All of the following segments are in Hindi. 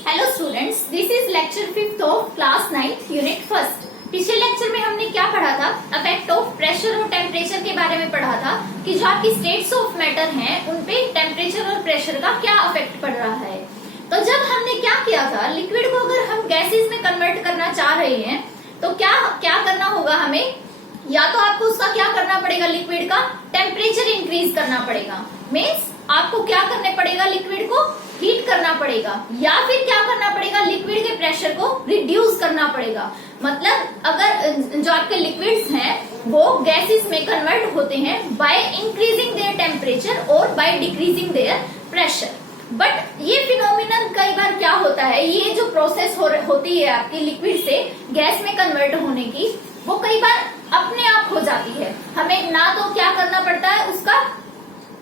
Hello students, this is lecture 5th of class 9th unit first. पिछले लेक्चर में हमने क्या पढ़ा था? इफेक्ट ऑफ प्रेशर और टेम्परेचर के बारे में पढ़ा था कि जो आपकी स्टेट्स ऑफ मैटर हैं उन पे टेम्परेचर और प्रेशर का क्या इफेक्ट पड़ रहा है। तो जब हमने क्या किया था, लिक्विड को अगर हम गैसेस में कन्वर्ट करना चाह रहे हैं तो क्या क्या करना होगा हमें? या तो आपको उसका क्या करना पड़ेगा, लिक्विड का टेम्परेचर इंक्रीज करना पड़ेगा। मीन्स आपको क्या करने पड़ेगा, लिक्विड को हीट करना पड़ेगा, या फिर क्या करना पड़ेगा, लिक्विड के प्रेशर को रिड्यूस करना पड़ेगा। मतलब अगर जो आपके लिक्विड्स हैं वो गैसेस में कन्वर्ट होते हैं बाय इंक्रीजिंग देयर टेम्परेचर और by decreasing their pressure. But ये फिनोमिनन कई बार क्या होता है, ये जो प्रोसेस होती है आपकी लिक्विड से गैस में कन्वर्ट होने की, वो कई बार अपने आप हो जाती है। हमें ना तो क्या करना पड़ता है,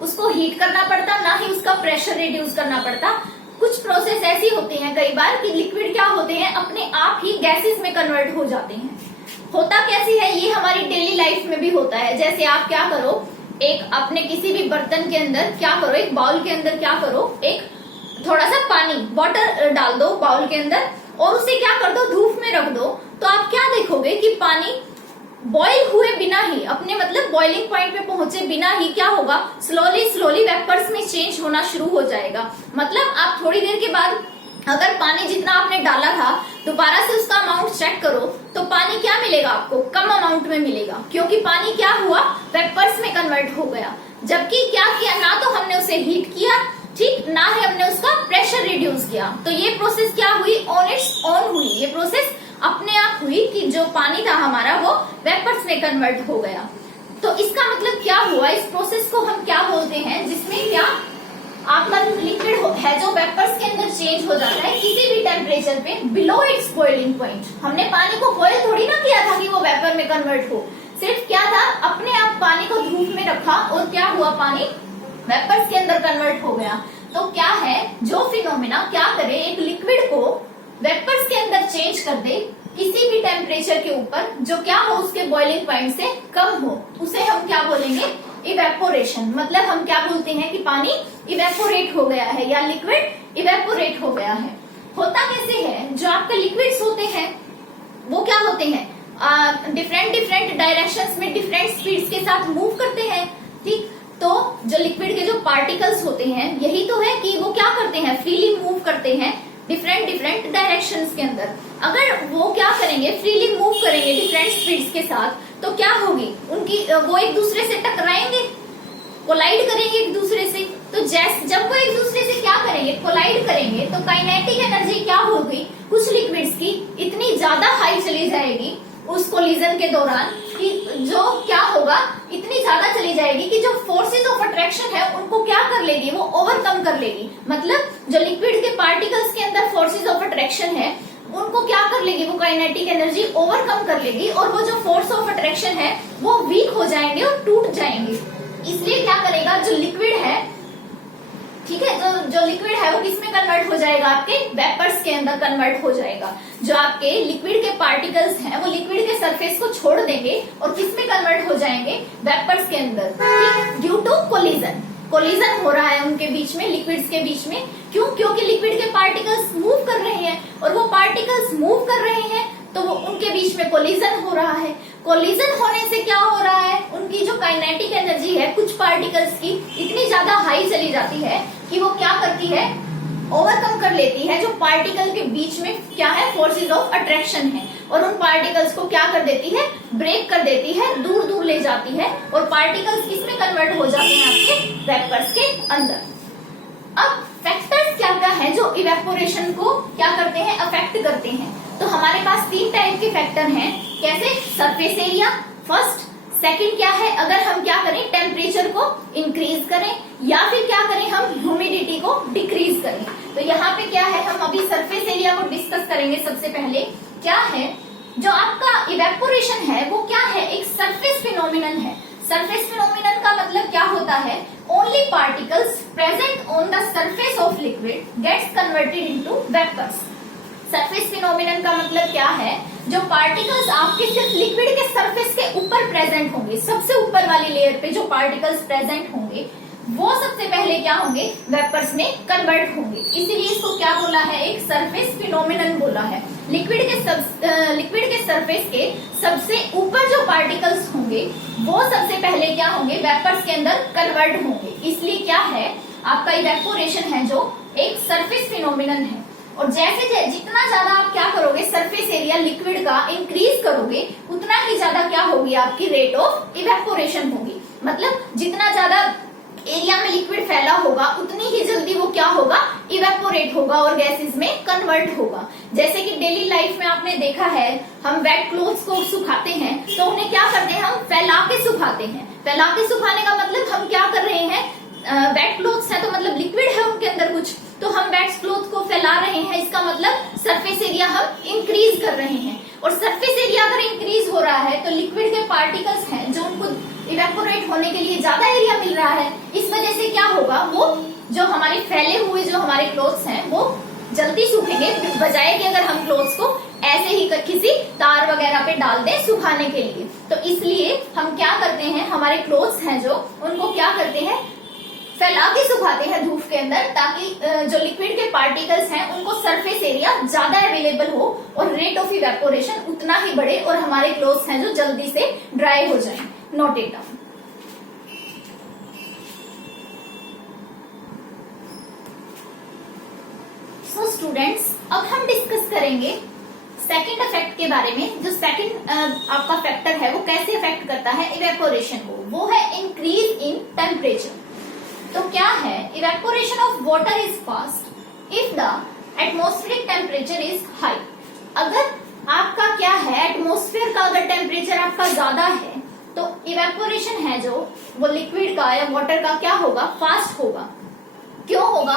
उसको हीट करना पड़ता, ना ही उसका प्रेशर रिड्यूस करना पड़ता। कुछ प्रोसेस ऐसी होती हैं कई बार कि लिक्विड क्या होते हैं, अपने आप ही गैसेस में कन्वर्ट हो जाते हैं। होता कैसी है, ये हमारी डेली लाइफ में भी होता है। जैसे आप क्या करो, एक अपने किसी भी बर्तन के अंदर क्या करो, एक बाउल के अंदर क्या करो, एक थोड़ा सा पानी वाटर डाल दो बाउल के अंदर और उसे क्या कर दो, धूप में रख दो। तो आप क्या देखोगे कि पानी बॉईल हुए बिना ही, अपने मतलब बॉइलिंग पॉइंट पे पहुंचे बिना ही क्या होगा, स्लोली स्लोली वेपर्स में चेंज होना शुरू हो जाएगा। मतलब आप थोड़ी देर के बाद अगर पानी जितना आपने डाला था दोबारा से उसका अमाउंट चेक करो तो पानी क्या मिलेगा आपको, कम अमाउंट में मिलेगा, क्योंकि पानी क्या हुआ, वेपर्स में कन्वर्ट हो गया। जबकि क्या किया, ना तो हमने उसे हीट किया, ठीक, ना ही हमने उसका प्रेशर रिड्यूस किया। तो ये प्रोसेस क्या हुई, ऑन इट्स ऑन हुई। ये प्रोसेस अपने आप हुई कि जो पानी था हमारा वो वेपर्स में कन्वर्ट हो गया। तो इसका मतलब क्या हुआ, इस प्रोसेस को हम क्या बोलते हैं, जिसमें क्या आपका लिक्विड है जो वेपर्स के अंदर चेंज हो जाता है किसी भी टेम्परेचर पे बिलो इट्स बॉइलिंग पॉइंट। हमने पानी को बॉयल थोड़ी ना किया था कि वो वेपर में कन्वर्ट हो, सिर्फ क्या था, अपने आप पानी को धूप में रखा और क्या हुआ, पानी वेपर्स के अंदर कन्वर्ट हो गया। तो क्या है, जो फिनोमिना क्या करे, एक लिक्विड को वेपर्स के अंदर चेंज कर दे किसी भी टेम्परेचर के ऊपर जो क्या हो, उसके बॉइलिंग पॉइंट से कम हो, उसे हम क्या बोलेंगे, इवेपोरेशन। मतलब हम क्या बोलते हैं कि पानी इवेपोरेट हो गया है या लिक्विड इवेपोरेट हो गया है। होता कैसे है, जो आपके लिक्विड्स होते हैं वो क्या होते हैं, डिफरेंट डिफरेंट डायरेक्शंस में डिफरेंट स्पीड्स के साथ मूव करते हैं, ठीक। तो जो लिक्विड के जो पार्टिकल्स होते हैं, यही तो है कि वो क्या करते हैं, फ्रीली मूव करते हैं डिफरेंट डिफरेंट डायरेक्शंस के अंदर। अगर वो क्या करेंगे, फ्रीली मूव करेंगे डिफरेंट स्पीड्स के साथ, तो क्या होगी उनकी, वो एक दूसरे से टकराएंगे, कोलाइड करेंगे एक दूसरे से। तो जब वो एक दूसरे से क्या करेंगे, कोलाइड करेंगे, तो काइनेटिक एनर्जी क्या होगी, कुछ लिक्विड्स की इतनी ज्यादा हाई चली जाएगी उस कोलिजन के दौरान कि जो क्या होगा, इतनी ज्यादा चली जाएगी कि जो फोर्सेस ऑफ अट्रैक्शन है उनको क्या कर लेगी, वो ओवरकम कर लेगी। मतलब जो लिक्विड के पार्टिकल्स के अंदर फोर्सेस ऑफ अट्रैक्शन है उनको क्या कर लेगी, वो काइनेटिक एनर्जी ओवरकम कर लेगी और वो जो फोर्स ऑफ अट्रैक्शन है वो वीक हो जाएंगे और टूट जाएंगे। इसलिए क्या करेगा, जो लिक्विड है, ठीक है, जो लिक्विड है वो किसमें कन्वर्ट हो जाएगा, आपके वेपर्स के अंदर कन्वर्ट हो जाएगा। जो आपके लिक्विड के पार्टिकल्स हैं वो लिक्विड के सरफेस को छोड़ देंगे और किसमें कन्वर्ट हो जाएंगे, वेपर्स के अंदर, ड्यू टू कोलिजन। कोलिजन हो रहा है उनके बीच में, लिक्विड्स के बीच में। क्यों? क्योंकि लिक्विड के पार्टिकल्स मूव कर रहे हैं और वो पार्टिकल्स मूव कर रहे हैं तो वो उनके बीच में कोलिजन हो रहा है। कोलिजन होने से क्या हो रहा है, उनकी जो काइनेटिक एनर्जी है कुछ पार्टिकल्स की इतनी ज्यादा हाई चली जाती है कि वो क्या करती है, ओवरकम कर लेती है जो पार्टिकल के बीच में क्या है, फोर्सेस ऑफ अट्रैक्शन है, और उन पार्टिकल्स को क्या कर देती है, ब्रेक कर देती है, दूर दूर ले जाती है और पार्टिकल्स किसमें कन्वर्ट हो जाते हैं, आपके वेपर्स के अंदर। अब फैक्टर्स क्या क्या है जो इवेपोरेशन को क्या करते हैं, अफेक्ट करते हैं। तो हमारे पास 3 टाइप के फैक्टर हैं। कैसे, सरफेस एरिया फर्स्ट, सेकंड क्या है, अगर हम क्या करें, टेम्परेचर को इंक्रीज करें, या फिर क्या करें, हम ह्यूमिडिटी को डिक्रीज करें। तो यहाँ पे क्या है, हम अभी सरफेस एरिया को डिस्कस करेंगे। सबसे पहले क्या है, जो आपका इवेपोरेशन है वो क्या है, एक सरफेस फिनोमिनन है। सरफेस फिनोमिनन का मतलब क्या होता है, only particles present on the surface of liquid gets converted into vapours. Surface phenomenon का मतलब क्या है, जो पार्टिकल्स आपके सिर्फ लिक्विड के सरफेस के ऊपर प्रेजेंट होंगे, सबसे ऊपर वाली लेयर पे जो पार्टिकल्स प्रेजेंट होंगे वो सबसे पहले क्या होंगे, वेपर्स में कन्वर्ट होंगे। इसीलिए इसको क्या बोला है, एक सरफेस फिनोमिनन बोला है। लिक्विड के सरफेस के सबसे ऊपर जो पार्टिकल्स होंगे वो सबसे पहले क्या होंगे, वेपर्स के अंदर कन्वर्ट होंगे। इसलिए क्या है, आपका इवेपोरेशन है जो एक सरफेस फिनोमिनन है। और जैसे जितना ज्यादा आप क्या करोगे, सरफेस एरिया लिक्विड का इंक्रीज करोगे, उतना ही ज्यादा क्या होगी, आपकी रेट ऑफ इवेपोरेशन होगी। मतलब जितना ज्यादा एरिया में लिक्विड फैला होगा उतनी ही जल्दी वो क्या होगा, इवेपोरेट होगा और गैसेस में कन्वर्ट होगा। जैसे कि डेली लाइफ में आपने देखा है, हम वेट क्लोथ्स को सुखाते हैं तो उन्हें क्या करते हैं, हम फैला के सुखाते हैं। फैला के सुखाने का मतलब हम क्या कर रहे हैं, वेट क्लोथ्स है तो मतलब लिक्विड है उनके अंदर कुछ, तो हम वेट क्लोथ को फैला रहे हैं, इसका मतलब सरफेस एरिया हम इंक्रीज कर रहे हैं। और सरफेस एरिया अगर इंक्रीज हो रहा है तो लिक्विड के पार्टिकल्स हैं जो उनको इवेपोरेट होने के लिए ज्यादा एरिया मिल रहा है। इस वजह से क्या होगा, वो जो हमारे फैले हुए जो हमारे क्लोथ्स हैं वो जल्दी सूखेंगे, बजाय कि अगर हम क्लोथ्स को ऐसे ही किसी तार वगैरह पे डाल दें सुखाने के लिए। तो इसलिए हम क्या करते हैं, हमारे क्लोथ्स हैं जो उनको क्या करते हैं, फैला के सुखाते हैं धूप के अंदर, ताकि जो लिक्विड के पार्टिकल्स हैं उनको सरफेस एरिया ज्यादा अवेलेबल हो और रेट ऑफ इवेपोरेशन उतना ही बढ़े और हमारे क्लोथ्स हैं जो जल्दी से ड्राई हो जाएं। Note it down. So students, अब हम डिस्कस करेंगे सेकंड इफेक्ट के बारे में। जो सेकंड आपका फैक्टर है वो कैसे इफेक्ट करता है इवेपोरेशन को, वो है इंक्रीज इन टेम्परेचर। तो क्या है, evaporation of water is fast if the atmospheric temperature is high. अगर आपका क्या है, एटमॉस्फेयर का अगर टेम्परेचर आपका ज्यादा है तो इवेपोरेशन है जो वो लिक्विड का या वाटर का क्या होगा, फास्ट होगा। क्यों होगा,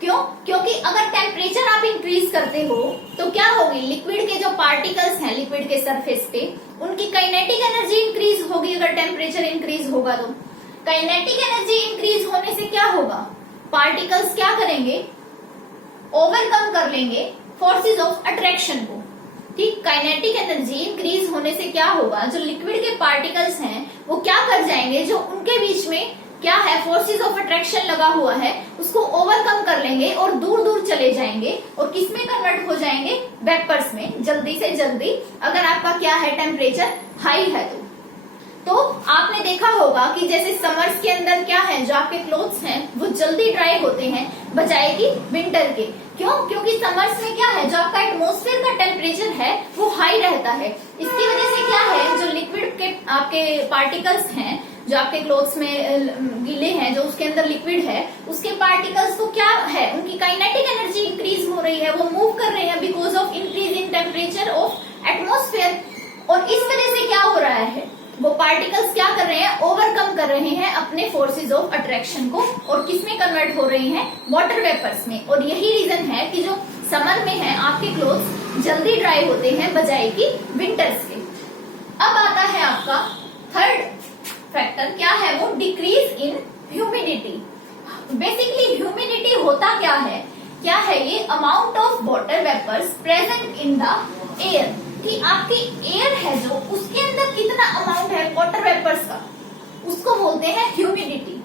क्योंकि अगर टेम्परेचर आप इंक्रीज करते हो तो क्या होगी, लिक्विड के जो पार्टिकल्स हैं लिक्विड के सरफेस पे, उनकी काइनेटिक एनर्जी इंक्रीज होगी। अगर टेम्परेचर इंक्रीज होगा तो काइनेटिक एनर्जी इंक्रीज होने से क्या होगा, पार्टिकल्स क्या करेंगे, ओवरकम कर लेंगे फोर्सेस ऑफ अट्रैक्शन को। ठीक, काइनेटिक एनर्जी इंक्रीज होने से क्या होगा, जो लिक्विड के पार्टिकल्स हैं वो क्या कर जाएंगे, जो उनके बीच में क्या है फोर्सेस ऑफ अट्रैक्शन लगा हुआ है उसको ओवरकम कर लेंगे और दूर दूर चले जाएंगे और किस में कन्वर्ट हो जाएंगे, वेपर्स में, जल्दी से जल्दी। अगर आपका क्या है, टेम्परेचर हाई है तो आपने देखा होगा कि जैसे समर्स के अंदर क्या है, जो आपके क्लोथ्स हैं वो जल्दी ड्राई होते हैं बजाय कि विंटर के। क्यों, क्योंकि समर्स में क्या है, जो आपका एटमॉस्फेयर का टेम्परेचर है वो हाई रहता है। इसकी वजह से क्या है, जो लिक्विड के आपके पार्टिकल्स हैं जो आपके क्लोथ्स में गीले हैं, जो उसके अंदर लिक्विड है, उसके पार्टिकल्स को क्या है, उनकी काइनेटिक एनर्जी इंक्रीज हो रही है, वो मूव कर रहे हैं because of increase in temperature of atmosphere. और इस वजह से क्या हो रहा है, वो पार्टिकल्स क्या कर रहे हैं, ओवरकम कर रहे हैं अपने फोर्सेस ऑफ अट्रैक्शन को और किसमें कन्वर्ट हो रहे हैं, वाटर वेपर्स में। और यही रीजन है कि जो समर में है आपके क्लोथ्स जल्दी ड्राई होते हैं बजाय कि विंटर्स के। अब आता है आपका थर्ड फैक्टर, क्या है वो, decrease in humidity. Basically humidity होता क्या है ये amount of water vapours present in the air, कि आपकी एयर है जो उसके अंदर कितना अमाउंट है वाटर वेपर्स का, उसको बोलते हैं ह्यूमिडिटी।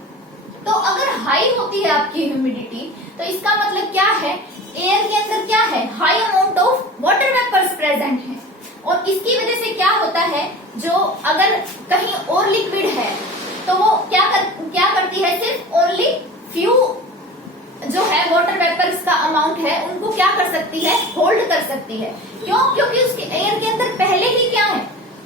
तो अगर हाई होती है आपकी ह्यूमिडिटी तो इसका मतलब क्या है, एयर के अंदर क्या है, high amount of water vapours present है। और इसकी वजह से क्या होता है, जो अगर कहीं और लिक्विड है तो वो क्या करती है, सिर्फ ओनली फ्यू जो है वाटर वेपर्स का अमाउंट है उनको क्या कर सकती है, होल्ड कर सकती है। क्यों, क्योंकि उसके एयर के अंदर पहले ही क्या है,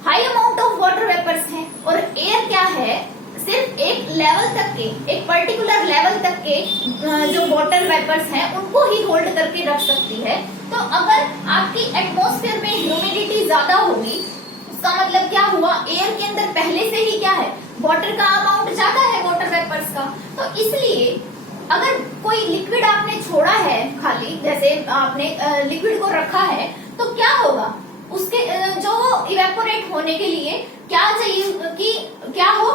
high amount of water vapours है। और एयर क्या है, सिर्फ एक लेवल तक के, एक पर्टिकुलर लेवल तक के जो वाटर वेपर्स हैं उनको ही होल्ड करके रख सकती है। तो अगर आपकी एटमॉस्फेयर में ह्यूमिडिटी ज्यादा होगी, उसका मतलब क्या हुआ, एयर के अंदर पहले से ही क्या है, वाटर का अमाउंट ज्यादा है वाटर वेपर्स का। तो इसलिए अगर कोई लिक्विड आपने छोड़ा है खाली, जैसे आपने लिक्विड को रखा है, तो क्या होगा, उसके जो इवेपोरेट होने के लिए क्या चाहिए कि क्या हो,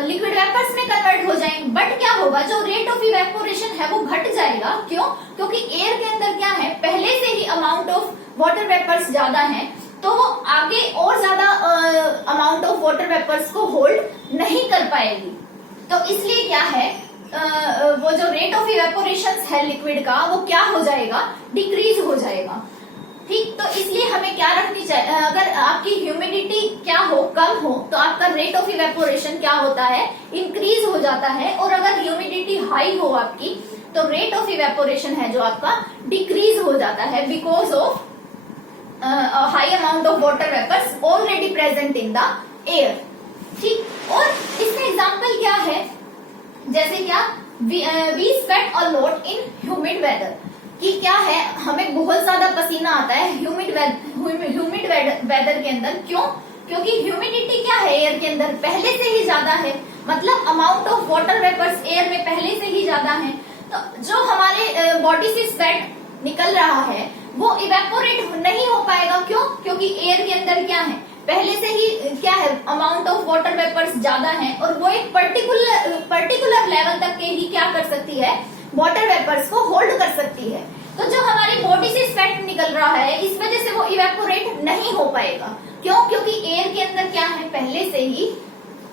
लिक्विड वेपर्स में कन्वर्ट हो जाएंगे। बट क्या होगा, जो रेट ऑफ इवेपोरेशन है वो घट जाएगा। क्यों, क्योंकि एयर के अंदर क्या है, पहले से ही अमाउंट ऑफ वाटर वेपर्स ज्यादा है, तो वो आगे और ज्यादा अमाउंट ऑफ वाटर वेपर्स को होल्ड नहीं कर पाएगी। तो इसलिए क्या है, वो जो रेट ऑफ इवेपोरेशन है लिक्विड का वो क्या हो जाएगा, डिक्रीज हो जाएगा। ठीक, तो इसलिए हमें क्या रखनी चाहिए, अगर आपकी ह्यूमिडिटी क्या हो, कम हो, तो आपका रेट ऑफ इवेपोरेशन क्या होता है, इंक्रीज हो जाता है। और अगर ह्यूमिडिटी हाई हो आपकी, तो रेट ऑफ इवेपोरेशन है जो आपका डिक्रीज हो जाता है, because of high amount of water vapours already present in the air. ठीक, और इसमें एग्जाम्पल क्या है, जैसे क्या, we sweat a lot in humid weather, कि क्या है, हमें बहुत ज्यादा पसीना आता है ह्यूमिड वेदर के अंदर। क्यों? क्योंकि ह्यूमिडिटी क्या है एयर के अंदर, पहले से ही ज्यादा है, मतलब amount of water vapours air में पहले से ही ज्यादा है। तो जो हमारे बॉडी से स्वेट निकल रहा है वो इवेपोरेट नहीं हो पाएगा। क्यों? क्योंकि एयर के अंदर क्या है, पहले से ही क्या है, अमाउंट ऑफ वाटर वेपर्स ज्यादा है, और वो एक पर्टिकुलर लेवल तक के ही क्या कर सकती है, वाटर वेपर्स को होल्ड कर सकती है। तो जो हमारी बॉडी से स्वेट निकल रहा है, इस वजह से वो इवेपोरेट नहीं हो पाएगा। क्यों? क्योंकि एयर के अंदर क्या है, पहले से ही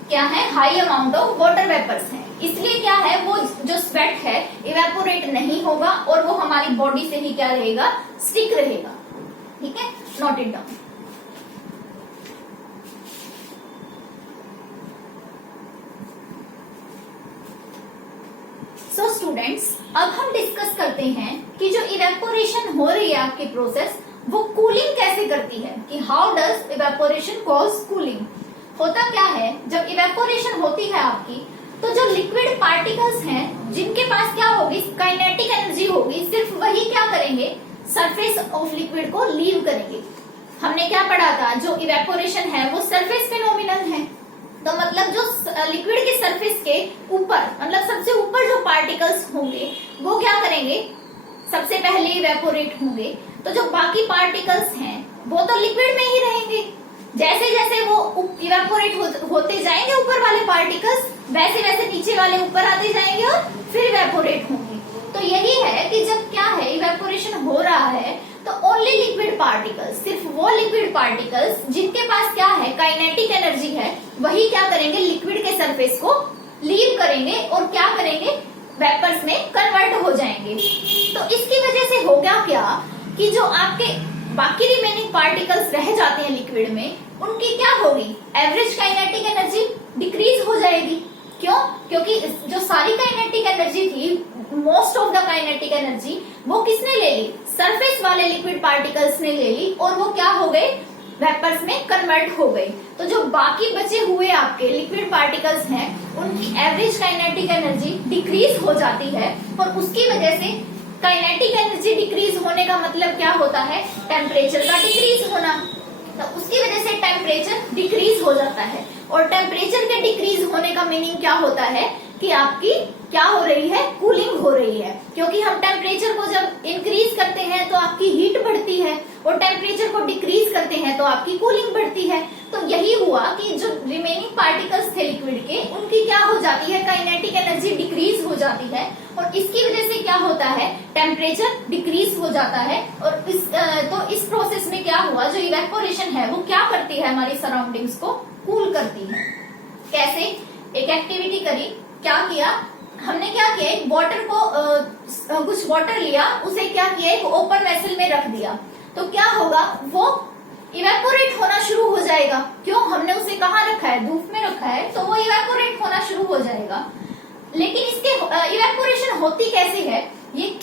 क्या है, high amount of water vapours है, इसलिए क्या है, वो जो स्वेट है इवेपोरेट नहीं होगा और वो हमारी बॉडी से ही क्या रहेगा, स्टिक रहेगा। ठीक है, note it down. So students, अब हम डिस्कस करते हैं कि जो इवेपोरेशन हो रही है आपकी प्रोसेस, वो कूलिंग कैसे करती है, कि how does evaporation cause cooling. होता क्या है, जब इवेपोरेशन होती है आपकी, तो जो लिक्विड पार्टिकल्स हैं जिनके पास क्या होगी, काइनेटिक एनर्जी होगी, सिर्फ वही क्या करेंगे, सरफेस ऑफ लिक्विड को लीव करेंगे। हमने क्या पढ़ा था, जो इवेपोरेशन है वो सरफेस फिनोमिनन है। तो मतलब जो लिक्विड के सरफेस के ऊपर, मतलब सबसे ऊपर जो पार्टिकल्स होंगे वो क्या करेंगे, सबसे पहले इवेपोरेट होंगे। तो जो बाकी पार्टिकल्स हैं वो तो लिक्विड में ही रहेंगे। जैसे जैसे वो इवेपोरेट होते जाएंगे ऊपर वाले पार्टिकल्स, वैसे वैसे नीचे वाले ऊपर आते जाएंगे और फिर इवेपोरेट होंगे। तो यही है कि जब क्या है, इवेपोरेशन हो रहा है, तो ओनली लिक्विड पार्टिकल्स, सिर्फ वो लिक्विड पार्टिकल्स जिनके पास क्या है, काइनेटिक एनर्जी है, वही क्या करेंगे, लिक्विड के सरफेस को लीव करेंगे और क्या करेंगे, वेपर्स में कन्वर्ट हो जाएंगे। तो इसकी वजह से होगा क्या, कि जो आपके बाकी रिमेनिंग पार्टिकल्स रह जाते हैं लिक्विड में, उनकी क्या होगी, एवरेज काइनेटिक एनर्जी डिक्रीज हो जाएगी। क्यों? क्योंकि जो सारी काइनेटिक एनर्जी थी, most of the kinetic energy वो किसने ले ली, सरफेस वाले लिक्विड पार्टिकल्स ने ले ली, और वो क्या हो गए, वेपर्स में कन्वर्ट हो गए। तो जो बाकी बचे हुए आपके लिक्विड पार्टिकल्स हैं, उनकी एवरेज काइनेटिक एनर्जी डिक्रीज हो जाती है, और उसकी वजह से काइनेटिक एनर्जी डिक्रीज होने का मतलब क्या होता है, टेम्परेचर का डिक्रीज होना। तो उसकी वजह से टेम्परेचर डिक्रीज हो जाता है, और टेम्परेचर के डिक्रीज होने का मीनिंग क्या होता है, कि आपकी क्या हो रही है, कूलिंग हो रही है। क्योंकि हम टेम्परेचर को जब इंक्रीज करते हैं तो आपकी हीट बढ़ती है, और टेम्परेचर को डिक्रीज करते हैं तो आपकी कूलिंग बढ़ती है। तो यही हुआ कि जो रिमेनिंग पार्टिकल्स थे लिक्विड के, उनकी क्या हो जाती है, काइनेटिक एनर्जी डिक्रीज हो जाती है, और इसकी वजह से क्या होता है, टेम्परेचर डिक्रीज हो जाता है। और तो इस प्रोसेस में क्या हुआ, जो इवेपोरेशन है वो क्या करती है, हमारी सराउंडिंग्स को कूल करती है। कैसे? एक एक्टिविटी करी, क्या किया हमने, क्या किया, एक वाटर को कुछ वाटर लिया, उसे क्या किया, एक ओपन वेसल में रख दिया, तो क्या होगा, वो इवेपोरेट होना शुरू हो जाएगा। क्यों? हमने उसे कहाँ रखा है, धूप में रखा है, तो वो इवेपोरेट होना शुरू हो जाएगा। लेकिन इसके इवेपोरेशन होती कैसे है, ये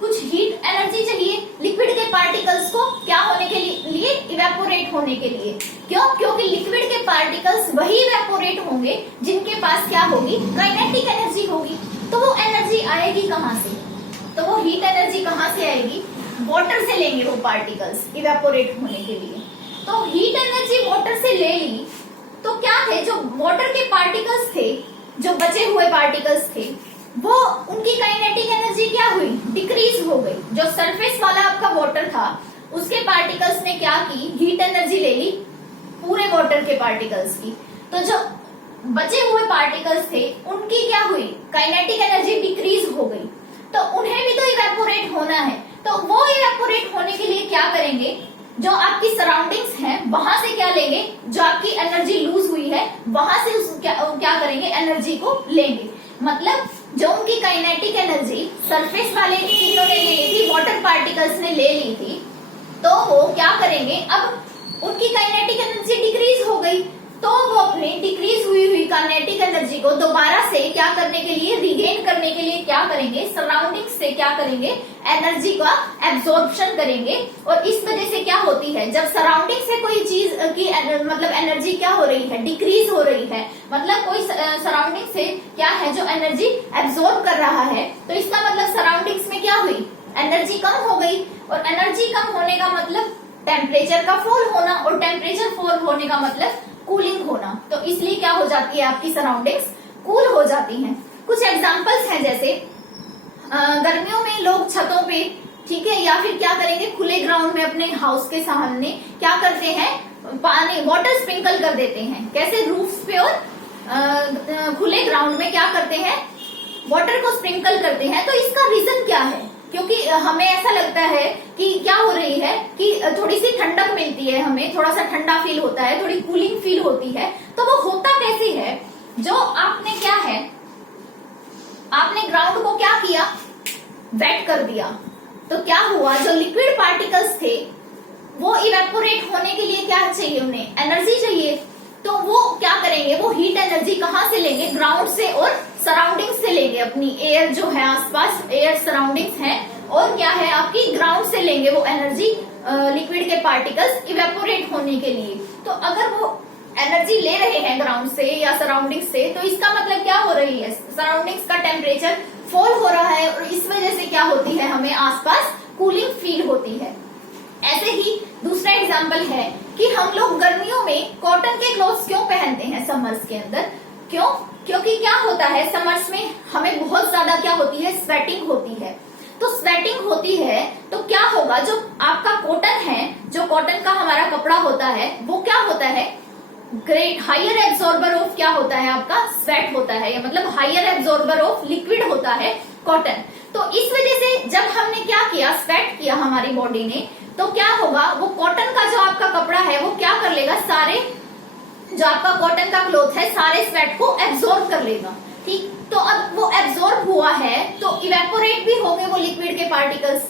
कुछ हीट एनर्जी चाहिए लिक्विड के पार्टिकल्स को क्या होने के लिए, इवेपोरेट होने के लिए। क्यों? क्योंकि लिक्विड के पार्टिकल्स वही इवेपोरेट होंगे जिनके पास क्या होगी, काइनेटिक एनर्जी होगी। तो वो एनर्जी आएगी कहाँ से, तो वो हीट एनर्जी कहाँ से आएगी, वाटर से लेंगे वो पार्टिकल्स इवेपोरेट होने के लिए। तो हीट एनर्जी वाटर से ले ली, तो क्या थे, जो वाटर के पार्टिकल्स थे, जो बचे हुए पार्टिकल्स थे, वो उनकी काइनेटिक एनर्जी क्या हुई, डिक्रीज हो गई। जो सरफेस वाला आपका वाटर था, उसके पार्टिकल्स ने क्या की, हीट एनर्जी ले ली पूरे वाटर के पार्टिकल्स की। तो जो बचे हुए पार्टिकल्स थे, उनकी क्या हुई, काइनेटिक एनर्जी डिक्रीज हो गई। तो उन्हें भी तो इवेपोरेट होना है, तो वो इवेपोरेट होने के लिए क्या करेंगे, जो आपकी सराउंडिंग्स हैं वहां से क्या लेंगे, जो आपकी एनर्जी लूज हुई है वहां से क्या करेंगे, एनर्जी को लेंगे। मतलब जो उनकी काइनेटिक एनर्जी सरफेस वाले तीनों ने ले ली थी, वाटर पार्टिकल्स ने ले ली थी, तो वो क्या करेंगे, अब उनकी काइनेटिक एनर्जी डिक्रीज हो गई, तो वो अपनी डिक्रीज हुई काइनेटिक एनर्जी को दोबारा से क्या करने के लिए, रिगेन करने के लिए क्या करेंगे, सराउंडिंग से क्या करेंगे, एनर्जी का एब्जॉर्प्शन करेंगे। और इस वजह से क्या होती है, जब सराउंडिंग से कोई चीज की मतलब एनर्जी क्या हो रही है, डिक्रीज हो रही है, मतलब कोई सराउंडिंग से क्या है जो एनर्जी एब्जॉर्ब कर रहा है, तो इसका मतलब सराउंडिंग्स में क्या हुई, एनर्जी कम हो गई। और एनर्जी कम होने का मतलब टेम्परेचर का फॉल होना, और टेम्परेचर फॉल होने का मतलब कूलिंग होना। तो इसलिए क्या हो जाती है, आपकी सराउंडिंग्स कूल हो जाती हैं। कुछ एग्जांपल्स हैं, जैसे गर्मियों में लोग छतों पे, ठीक है, या फिर क्या करेंगे, खुले ग्राउंड में अपने हाउस के सामने क्या करते हैं, पानी वाटर स्प्रिंकल कर देते हैं। कैसे, रूफ्स पे और खुले ग्राउंड में क्या करते हैं, वाटर को स्प्रिंकल करते हैं। तो इसका रीजन क्या है, क्योंकि हमें ऐसा लगता है कि क्या हो रही है कि थोड़ी सी ठंडक मिलती है, हमें थोड़ा सा ठंडा फील होता है, थोड़ी कूलिंग फील होती है। तो वो होता कैसे है, जो आपने क्या है, आपने ग्राउंड को क्या किया, वेट कर दिया, तो क्या हुआ, जो लिक्विड पार्टिकल्स थे वो इवेपोरेट होने के लिए क्या चाहिए, उन्हें एनर्जी चाहिए। तो वो क्या करेंगे, वो हीट एनर्जी कहाँ से लेंगे, ग्राउंड से और सराउंडिंग से लेंगे, अपनी एयर जो है आसपास एयर सराउंडिंग्स है, और क्या है आपकी ग्राउंड से लेंगे वो एनर्जी, लिक्विड के पार्टिकल्स इवेपोरेट होने के लिए। तो अगर वो एनर्जी ले रहे हैं ग्राउंड से या सराउंडिंग से, तो इसका मतलब क्या हो रही है, सराउंडिंग्स का टेम्परेचर फॉल हो रहा है, और इस वजह से क्या होती है, हमें आसपास कूलिंग फील होती है। ऐसे ही दूसरा एग्जाम्पल है कि हम लोग गर्मियों में कॉटन के क्लोथ्स क्यों पहनते हैं समर्स के अंदर, क्यों, क्योंकि क्या होता है, समर्स में हमें बहुत ज्यादा क्या होती है, स्वेटिंग होती है। तो स्वेटिंग होती है तो क्या होगा, जो आपका कॉटन है, जो कॉटन का हमारा कपड़ा होता है, वो क्या होता है, ग्रेट हायर एब्जॉर्बर ऑफ क्या होता है, आपका स्वेट होता है, या मतलब हायर एब्जॉर्बर ऑफ लिक्विड होता है कॉटन। तो इस वजह से जब हमने क्या किया, स्वेट किया हमारी बॉडी ने, तो क्या होगा, वो कॉटन का जो आपका कपड़ा है वो क्या कर लेगा, सारे जो आपका कॉटन का क्लोथ है सारे स्वेट को एब्जॉर्ब कर लेगा। ठीक, तो अब वो एब्जॉर्ब हुआ है तो इवेपोरेट भी हो गए वो लिक्विड के पार्टिकल्स।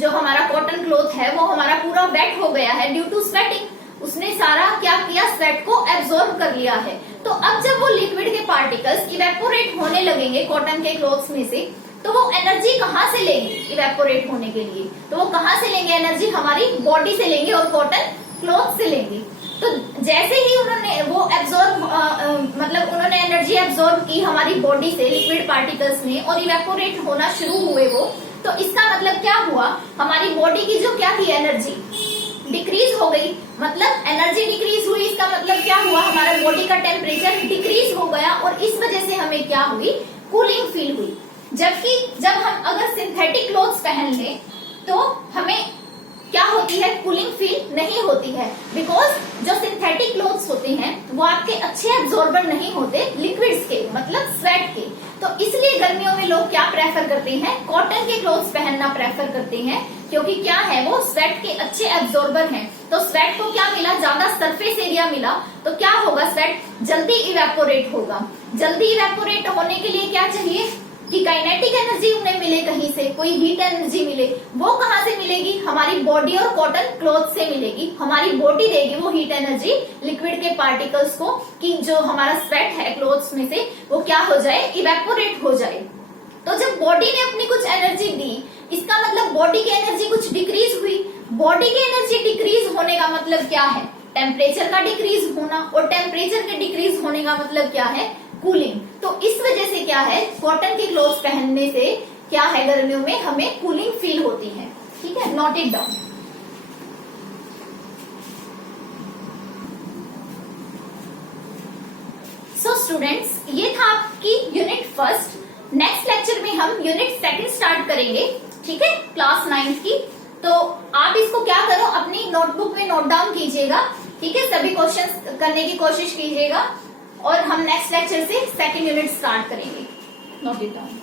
जो हमारा कॉटन क्लोथ है वो हमारा पूरा वेट हो गया है ड्यू टू स्वेटिंग, उसने सारा क्या किया, स्वेट को एब्जॉर्ब कर लिया है। तो अब जब वो लिक्विड के पार्टिकल्स इवेपोरेट होने लगेंगे कॉटन के क्लोथ्स में से, तो वो एनर्जी कहाँ से लेंगे इवेपोरेट होने के लिए, तो वो कहाँ से लेंगे एनर्जी, हमारी बॉडी से लेंगे और कॉटन क्लोथ से लेंगे। तो जैसे ही उन्होंने वो एब्जॉर्ब मतलब उन्होंने एनर्जी एब्जॉर्ब की हमारी बॉडी से लिक्विड पार्टिकल्स ने, और इवेपोरेट होना शुरू हुए वो, तो इसका मतलब क्या हुआ, हमारी बॉडी की जो क्या थी एनर्जी डिक्रीज हो गई। मतलब एनर्जी डिक्रीज हुई, इसका मतलब क्या हुआ, हमारा बॉडी का टेम्परेचर डिक्रीज हो गया, और इस वजह से हमें क्या हुई, कूलिंग फील हुई। जबकि जब हम अगर सिंथेटिक क्लोथ्स पहन लें तो हमें क्या होती है, कूलिंग फील नहीं होती है, बिकॉज जो सिंथेटिक क्लोथ्स होते हैं वो आपके अच्छे एब्जॉर्बर नहीं होते लिक्विड्स के, मतलब स्वेट के। तो इसलिए गर्मियों में लोग क्या प्रेफर करते हैं, कॉटन के क्लोथ्स पहनना प्रेफर करते हैं, क्योंकि क्या है, वो स्वेट के अच्छे एब्जॉर्बर हैं। तो स्वेट को क्या मिला, ज्यादा सरफेस एरिया मिला, तो क्या होगा, स्वेट जल्दी इवेपोरेट होगा। जल्दी इवेपोरेट होने के लिए क्या चाहिए कि काइनेटिक एनर्जी उन्हें मिले, कहीं से कोई हीट एनर्जी मिले। वो कहाँ से मिलेगी, हमारी बॉडी और कॉटन क्लॉथ से मिलेगी। हमारी बॉडी देगी वो हीट एनर्जी लिक्विड के पार्टिकल्स को, कि जो हमारा स्वेट है क्लोथ्स में से वो क्या हो जाए, इवेपोरेट हो जाए। तो जब बॉडी ने अपनी कुछ एनर्जी दी, इसका मतलब बॉडी की एनर्जी कुछ डिक्रीज हुई। बॉडी की एनर्जी डिक्रीज होने का मतलब क्या है, टेम्परेचर का डिक्रीज होना, और टेम्परेचर के डिक्रीज होने का मतलब क्या है, कूलिंग। तो इस वजह से क्या है, कॉटन के क्लोथ्स पहनने से क्या है, गर्मियों में हमें कूलिंग फील होती है। ठीक है, note it down. So students, ये था आपकी यूनिट फर्स्ट। नेक्स्ट लेक्चर में हम यूनिट सेकंड स्टार्ट करेंगे, ठीक है, क्लास 9 की। तो आप इसको क्या करो, अपनी नोटबुक में नोट डाउन कीजिएगा, ठीक है, सभी क्वेश्चंस करने की कोशिश कीजिएगा, और हम नेक्स्ट लेक्चर से सेकंड यूनिट स्टार्ट करेंगे। Note it down.